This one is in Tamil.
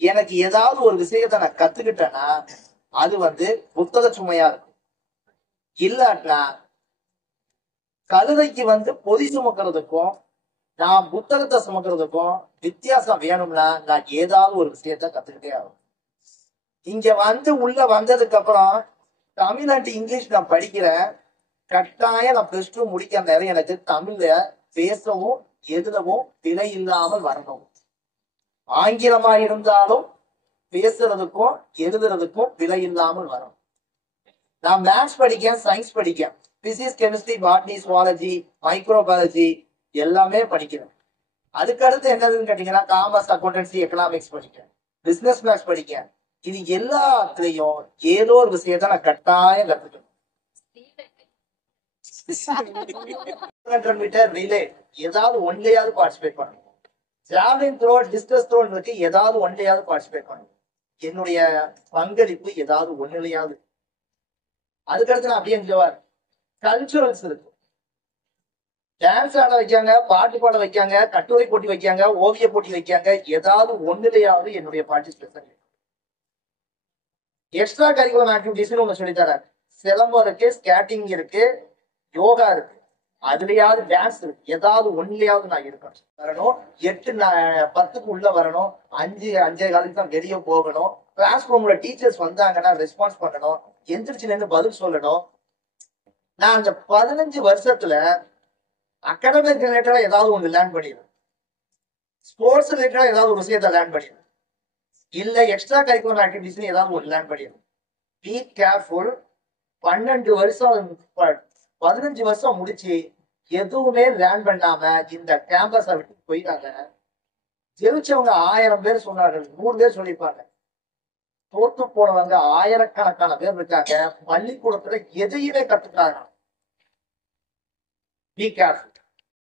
எனக்கு ஏதாவது ஒரு விஷயத்த நான் கத்துக்கிட்டேன்னா அது புத்தக சுமையா இருக்கும். இல்லாட்டினா கழுதைக்கு பொதி சுமக்கிறதுக்கும் நான் புத்தகத்தை சுமக்கிறதுக்கும் வித்தியாசம் வேணும்னா நான் ஏதாவது ஒரு விஷயத்த கத்துக்கிட்டே ஆகும். இங்க உள்ள வந்ததுக்கு அப்புறம் தமிழ் அண்ட் இங்கிலீஷ் நான் படிக்கிறேன். கட்டாயம் நான் பிளஸ் டூ முடிக்கிற நேரம் எனக்கு தமிழ்ல பேசவும் எழுதவும் பிழை இல்லாமல் வரணும். ஆங்கிலமா இருந்தாலும் பேசுறதுக்கும் எழுதுறதுக்கும் பிழை இல்லாமல் வரும். நான் மேத்ஸ் படிக்கேன், சயின்ஸ் படிக்கேன், physics, chemistry, botany, zoology, microbiology எல்லாமே படிக்கிறேன். அதுக்கடுத்து என்னதுன்னு கேட்டீங்கன்னா காமர்ஸ், அக்கௌண்டன்சி, எக்கனாமிக்ஸ் படிக்கேன், பிசினஸ் மேத்ஸ் படிக்கேன். இது எல்லாத்துலயும் ஏதோ ஒரு விஷயத்த நான் கட்டாயம் கத்துக்கணும். ரிலே ஏதாவது ஒன்லையாவது பார்ட்டிசிபேட் பண்ணணும். ஜாவ்லின் த்ரோ, டிஸ்கஸ் த்ரோ இருக்கு, ஏதாவது ஒன்லையாவது பார்ட்டிசிபேட் பண்ணணும். என்னுடைய பங்களிப்பு ஏதாவது ஒன்னுலையாவது. அதுக்கடுத்து நான் அப்படியே சொல்லுவார் கல்ச்சுரல்ஸ் இருக்கு. டான்ஸ் ஆட வைக்காங்க, பாட்டு பாட வைக்காங்க, கட்டுரை போட்டி வைக்காங்க, ஓவிய போட்டி வைக்காங்க, ஏதாவது ஒன்னுலையாவது என்னுடைய பார்ட்டிசிபேஷன். எக்ஸ்ட்ரா கரிக்குலர் ஆக்டிவிட்டிஸ் ஒண்ணு சொல்லித்தராங்க. சிலம்பம் இருக்கு, ஸ்கேட்டிங் இருக்கு, யோகா இருக்கு, அதுலயாவது டான்ஸ் இருக்கு, ஏதாவது ஒன்னுலயாவது நான் இருக்கணும். வரணும் 8 10க்கு உள்ள வரணும், 5 தான் வெளியே போகணும். கிளாஸ் ரூம்ல டீச்சர்ஸ் வந்தாங்கன்னா ரெஸ்பான்ஸ் பண்ணணும், எந்திரிச்சு நின்று பதில் சொல்லணும். நான் அந்த 15 வருஷத்துல அகாடமிக் ரிலேட்டடா ஏதாவது ஒன்று லேர்ன் பண்ணிடுவேன், ஸ்போர்ட்ஸ் ரிலேட்டடா ஏதாவது ஒரு விஷயத்த லேர்ன் பண்ணிடுவேன், இல்ல எக்ஸ்ட்ரா கரிக்குலர் ஆக்டிவிட்டிஸ் ஏதாவது ஒரு லேர்ன் பண்ணிடுவேன். Be careful. 12 வருஷம் 15 வருஷம் முடிச்சு எதுவுமே லேர்ன் பண்ணாம இந்த கேம்பஸை விட்டு போயிட்டாங்க. ஜெயிச்சவங்க 1000 பேர் சொன்னார்கள், 100 பேர் சொல்லியிருப்பாங்க. தோத்து போனவங்க ஆயிரக்கணக்கான பேர் இருக்காங்க. பள்ளிக்கூடத்துல எதையுமே கத்துக்காங்க. Be careful.